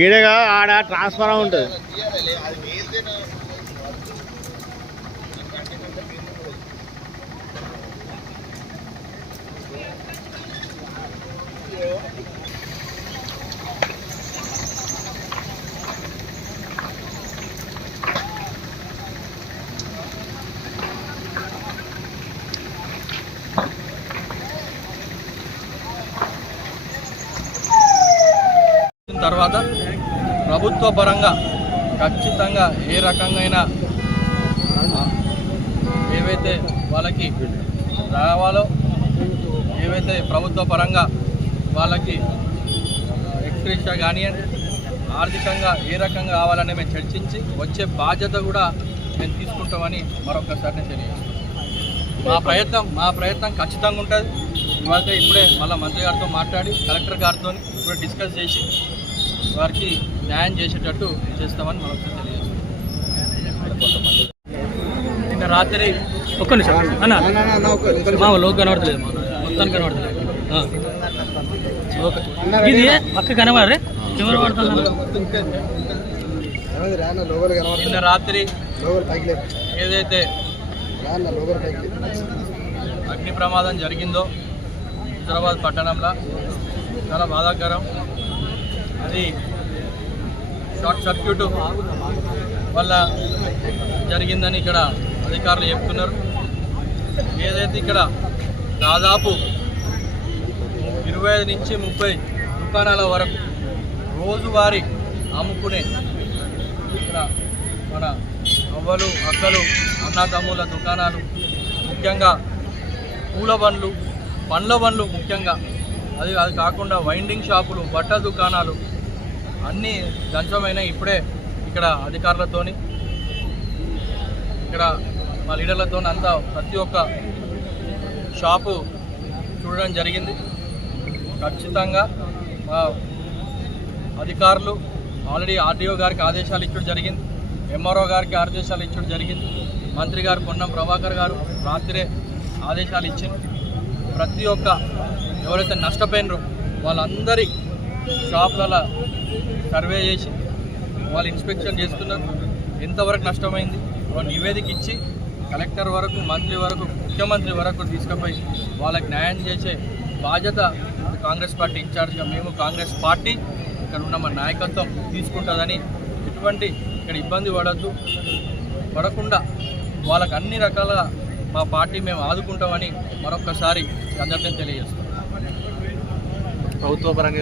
ఈడగా ఆడ ట్రాన్స్ఫర్ ఉంటుంది. తర్వాత ప్రభుత్వ పరంగా ఖచ్చితంగా ఏ రకంగా ఏవైతే వాళ్ళకి రావాలో, ఏవైతే ప్రభుత్వ పరంగా వాళ్ళకి ఎక్స్‌గ్రేషియా కానివ్వండి, ఆర్థికంగా ఏ రకంగా కావాలని మేము చర్చించి వచ్చే బాధ్యత కూడా మేము తీసుకుంటామని మరొకసారి తెలియజేస్తాం. మా ప్రయత్నం ఖచ్చితంగా ఉంటుంది. ఇప్పుడే మళ్ళీ మంత్రి గారితో మాట్లాడి కలెక్టర్ గారితో ఇప్పుడు డిస్కస్ చేసి వారికి న్యాయం చేసేటట్టు చేస్తామని మరొకసారి తెలియజేస్తాం. నిన్న రాత్రి ఒక్క నిమిషం అన్న మా లోక్ కనబడతలేదు, మొత్తానికి కనబడతలేదు. ఇది పక్క కనబడరే ఎవరు పడుతుంది. నిన్న రాత్రి ఏదైతే అగ్ని ప్రమాదం జరిగిందో హైదరాబాద్ పట్టణంలో చాలా బాధాకరం. అది షార్ట్ సర్క్యూట్ వల్ల జరిగిందని ఇక్కడ అధికారులు చెప్తున్నారు. ఏదైతే ఇక్కడ దాదాపు 25 నుంచి 30 దుకాణాల వరకు రోజువారీ అమ్ముకునే ఇక్కడ మన అవ్వలు అక్కలు అన్నదమ్ముల దుకాణాలు, ముఖ్యంగా పూల బండ్లు, పండ్ల బండ్లు ముఖ్యంగా, అది కాకుండా వైండింగ్ షాపులు, బట్టల దుకాణాలు అన్నీ ధ్వంసమైన ఇప్పుడే ఇక్కడ అధికారులతోని ఇక్కడ మా లీడర్లతో అంతా ప్రతి ఒక్క షాపు చూడడం జరిగింది. ఖచ్చితంగా మా అధికారులు ఆల్రెడీ ఆర్డీఓ గారికి ఆదేశాలు ఇచ్చడం జరిగింది, ఎంఆర్ఓ గారికి ఆదేశాలు ఇచ్చడం జరిగింది, మంత్రి గారు పొన్నం ప్రభాకర్ గారు రాత్రే ఆదేశాలు ఇచ్చింది. ప్రతి ఒక్క ఎవరైతే నష్టపోయినరో వాళ్ళందరి షాపుల సర్వే చేసి వాళ్ళు ఇన్స్పెక్షన్ చేస్తున్నారు. ఎంతవరకు నష్టమైంది నివేదిక ఇచ్చి కలెక్టర్ వరకు, మంత్రి వరకు, ముఖ్యమంత్రి వరకు తీసుకుపోయి వాళ్ళకి న్యాయం చేసే బాధ్యత కాంగ్రెస్ పార్టీ ఇన్ఛార్జ్గా మేము, కాంగ్రెస్ పార్టీ ఇక్కడ ఉన్న మా నాయకత్వం తీసుకుంటుందని, ఎటువంటి ఇక్కడ ఇబ్బంది పడకుండా వాళ్ళకి అన్ని రకాలుగా మా పార్టీ మేము ఆదుకుంటామని మరొకసారి అందరినీ తెలియజేస్తాం. ప్రభుత్వ పరంగా